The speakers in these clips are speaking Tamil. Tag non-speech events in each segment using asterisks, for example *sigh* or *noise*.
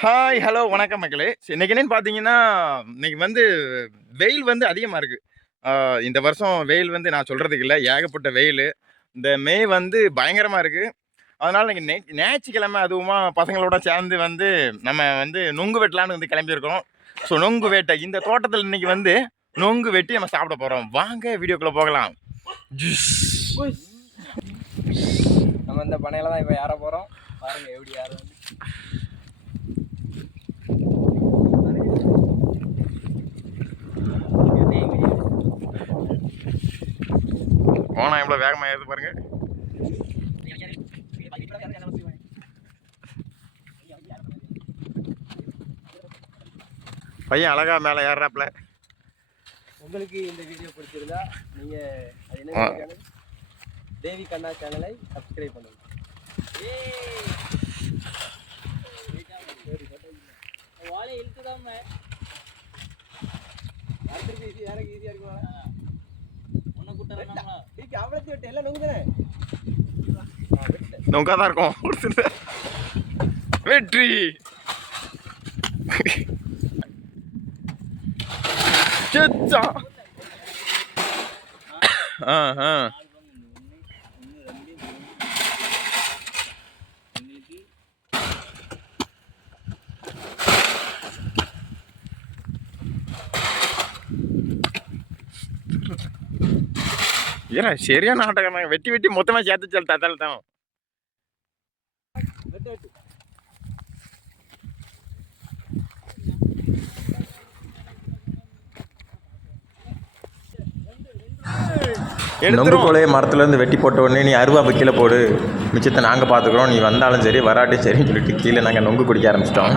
ஹாய் ஹலோ வணக்கம் மக்களே. இன்னைக்கு என்னன்னு பார்த்தீங்கன்னா இன்னைக்கு வந்து வெயில் வந்து அதிகமாக இருக்குது இந்த வருஷம் வெயில் வந்து நான் சொல்கிறதுக்கு இல்லை. ஏகப்பட்ட வெயில். இந்த மே வந்து பயங்கரமாக இருக்குது அதனால் இன்னைக்கு நே ஞாயிற்றுக்கிழமை அதுவுமா பசங்களோட சேர்ந்து வந்து நம்ம வந்து நொங்கு வெட்டலான்னு வந்து கிளம்பியிருக்கோம். ஸோ நொங்கு வேட்டை இந்த தோட்டத்தில் இன்னைக்கு வந்து நொங்கு வெட்டி நம்ம சாப்பிட போகிறோம் வாங்க வீடியோக்குள்ளே போகலாம். ஜூஸ் நம்ம இந்த பனையில் தான் இப்போ ஏற போகிறோம் பாருங்கள் எப்படி ஏற போனால் எவ்வளோ வேகமாக ஏறுது பாருங்க பையன் அழகா மேலே ஏறுறாப்புல உங்களுக்கு இந்த வீடியோ பிடிச்சிருந்தா நீங்க அது என்ன ஆ. channel? தேவி கண்ணா சேனலை சப்ஸ்கிரைப் பண்ணுங்க வாழை இழுத்துதாம அடுத்து ஈஸி யாருக்கு ஈஸியா இருக்குமா உன்னை கூட்டம் வீக்கு விட்டு எல்லாம் தான்? இருக்கும். வெற்றி. ஆ ஆ. ஏன்னா சரியான ஆட்டக்காரன் வெட்டி வெட்டி மொத்தமா சேர்த்து செல் தத்தால தான். நொங்கு கோலையை மரத்துலேருந்து வெட்டி போட்ட உடனே நீ அருவா கீழே போடு. மிச்சத்தை நாங்கள் பார்த்துக்குறோம். நீ வந்தாலும் சரி வராட்டியும் சரின்னு சொல்லிட்டு கீழே நாங்கள் நொங்கு குடிக்க ஆரம்பிச்சிட்டோம்.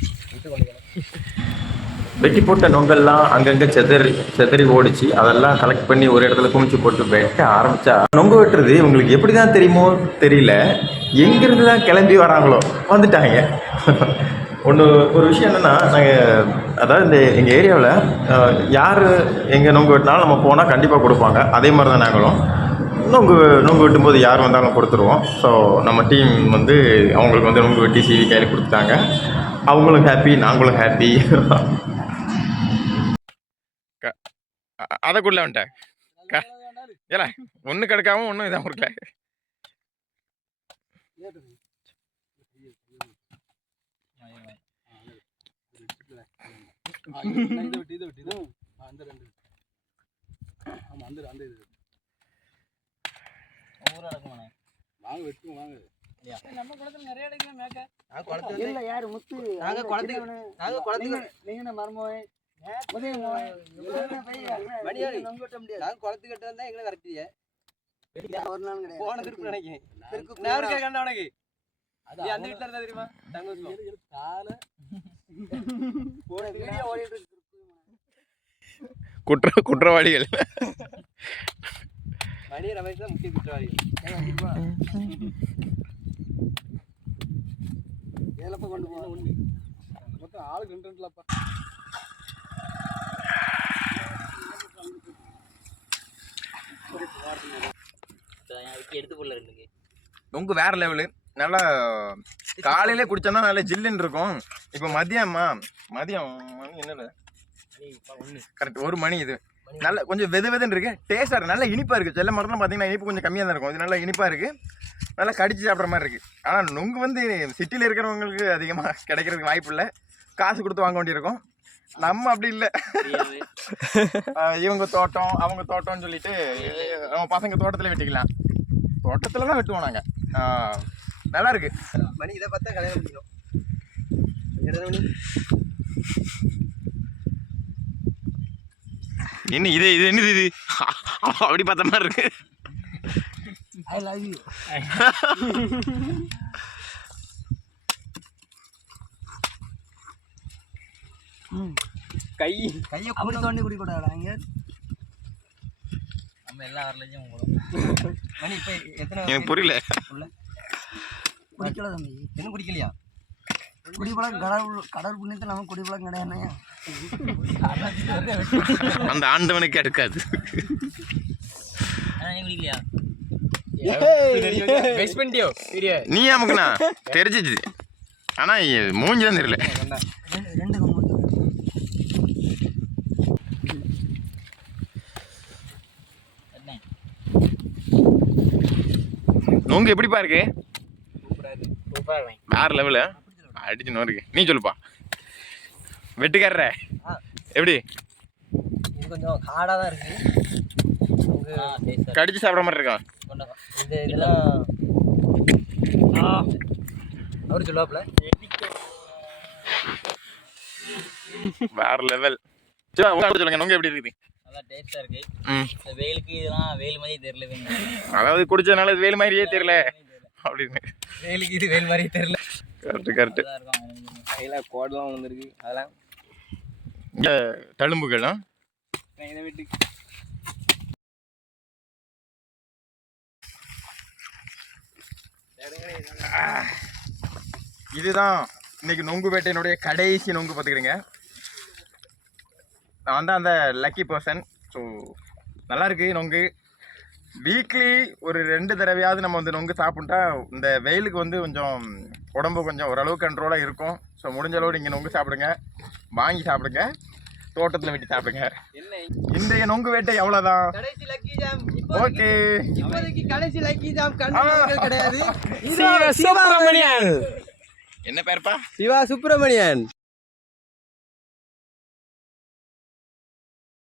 வெட்டி போட்ட நொங்கெல்லாம் அங்கங்கே செதறி செதறி ஓடிச்சு. அதெல்லாம் கலெக்ட் பண்ணி ஒரு இடத்துல குமிச்சு போட்டு வெட்ட ஆரம்பிச்சா நொங்கு வெட்டுறது உங்களுக்கு எப்படி தான் தெரியுமோ தெரியல. எங்கிருந்து தான் கிளம்பி வராங்களோ வந்துட்டாங்க. ஒன்று ஒரு விஷயம் என்னென்னா நாங்கள் அதாவது இந்த எங்கள் ஏரியாவில் யார் எங்கே நொங்கு வெட்டினாலும் நம்ம போனால் கண்டிப்பாக கொடுப்பாங்க. அதே மாதிரி தான் நாங்களும். நொங்கு நொங்கு வெட்டும்போது யார் வந்தாலும் கொடுத்துருவோம். ஸோ நம்ம டீம் வந்து அவங்களுக்கு வந்து நொங்கு வெட்டி சீவி கையில் கொடுத்துட்டாங்க. அவங்களும் ஹாப்பி நாங்களும் ஹாப்பி அதக்குள்ள வந்துட்டேன் ஏல ஒன்று கிடக்காம ஒன்றும் இதாக கொடுக்கல இது விட்டு இது விட்டு இது ஆ, அந்த ரெண்டு ஆமா அந்த அந்த இது. வாங்க வெட்டுவோம் வாங்க. நம்ம குளத்துல நிறைய மேக்க. இல்ல யாரு முத்து. நாங்க குளத்துக்கு நாங்க குளத்துக்கு நீங்க மர்மோய் போன திருப்பி நினைக்கிறேன் கண்ட உனக்கு. நீ அந்த வீட்டுல இருந்தா தெரியுமா? தங்க கால வீடியோ ஓடிட்டு இருக்கு. குற்ற குற்றவாளிகள். மணி ரமேஷ் தான் முக்கிய குற்றவாளி ஏலப்ப கொண்டு போகணும் மொத்தம் ஆளுக்கு ரெண்டு ரெண்டுலப்பா ரெண்டுக்கு நொங்கு வேற லெவலு நல்லா காலையிலே குடிச்சோம்னா நல்லா ஜில்லுன்னு இருக்கும். இப்போ மதியம்மா மதியம் மணி என்னது? கரெக்ட் ஒரு மணி இது. நல்ல கொஞ்சம் வெது வெதுன்னு இருக்கு. டேஸ்டாக இருக்கு. நல்லா இனிப்பாக இருக்குது சில மரம்லாம் பார்த்தீங்கன்னா இனிப்பு கொஞ்சம் கம்மியாக தான் இருக்கும். இது நல்லா இனிப்பாக இருக்குது நல்லா கடிச்சு சாப்பிட்ற மாதிரி இருக்குது ஆனால் நொங்கு வந்து சிட்டியில் இருக்கிறவங்களுக்கு அதிகமாக கிடைக்கிறதுக்கு வாய்ப்பு இல்லை. காசு கொடுத்து வாங்க வேண்டியிருக்கும். நம்ம அப்படி இல்லை. இவங்க தோட்டம் அவங்க தோட்டம்னு சொல்லிட்டு நம்ம பசங்க தோட்டத்தில் வெட்டிக்கலாம். தோட்டத்தில் தான் வெட்டுவோம் நாங்கள் நல்லா இருக்கு. மணி இதை பார்த்தா கல்யாணம் மணி? என்ன இது இது என்னது இது? *laughs* அப்படி பார்த்த மாதிரி இருக்கு. ஐ லவ் யூ கை. கையை குடி தோண்டி குடி கூடாது இங்க. நம்ம எல்லா வரலையும் உங்களுக்கு மணி இப்ப எத்தனை எனக்கு புரியல. குடிக்கல தம்பி. என்ன குடிக்கலையா? குடிப்பழம் கடவுள் கடவுள் புண்ணியத்தில் நம்ம குடிப்பழம் கிடையாது அந்த ஆண்டவனுக்கு எடுக்காது. ஆனால் குடிக்கலையா? நீ அமுக்குண்ணா தெரிஞ்சிச்சு ஆனா மூஞ்சி தான் தெரியல ரெண்டு ரெண்டு கம்பு என்ன நொங்கு எப்படிப்பா இருக்கு? வேற லெவலு அடிச்சு நோருக்கு நீ சொல்லுப்பா. வெட்டுக்காரர. எப்படி? கொஞ்சம் காடாக தான் இருக்கு. கடிச்சு சாப்பிட்ற மாதிரி இருக்கான் கொண்டா இந்த இதெல்லாம் அவர் சொல்லுவாப்புல. வேற லெவல் சரி உங்க சொல்லுங்க. நொங்கு எப்படி இருக்குது? இந்த வெயிலுக்கு இதெல்லாம் வெயில் மாதிரி தெரியல அதாவது குடிச்சதுனால இது வேல் மாதிரியே தெரியல. அப்படின்னு. வேலுக்கு இது வேல் மாதிரி தெரியல. கரெக்டு கரெக்டு கையில் கோடெலாம் வந்துருக்கு அதெல்லாம் இங்கே தழும்புகள்? இதை விட்டு. இதுதான் இன்னைக்கு நொங்கு வேட்டையினுடைய கடைசி நொங்கு பார்த்துக்கிறீங்க. நான் தான் அந்த லக்கி பர்சன் ஸோ நல்லா இருக்கு நொங்கு. வீக்லி ஒரு ரெண்டு தடவையாவது நம்ம வந்து நொங்கு சாப்பிட்டா இந்த வெயிலுக்கு வந்து கொஞ்சம் உடம்பு கொஞ்சம் ஓரளவு கண்ட்ரோலாக இருக்கும். ஸோ முடிஞ்ச அளவு நீங்கள் நொங்கு சாப்பிடுங்க. வாங்கி சாப்பிடுங்க. தோட்டத்தில் வெட்டி சாப்பிடுங்க. என்ன? இன்றைய நொங்கு வேட்டை எவ்வளோதான் கடைசி லக்கி ஜாம் ஓகே. இப்போதைக்கு கடைசி லக்கி ஜாம் கண்டு கிடையாது. என்ன பேருப்பா? சிவா சுப்பிரமணியன்.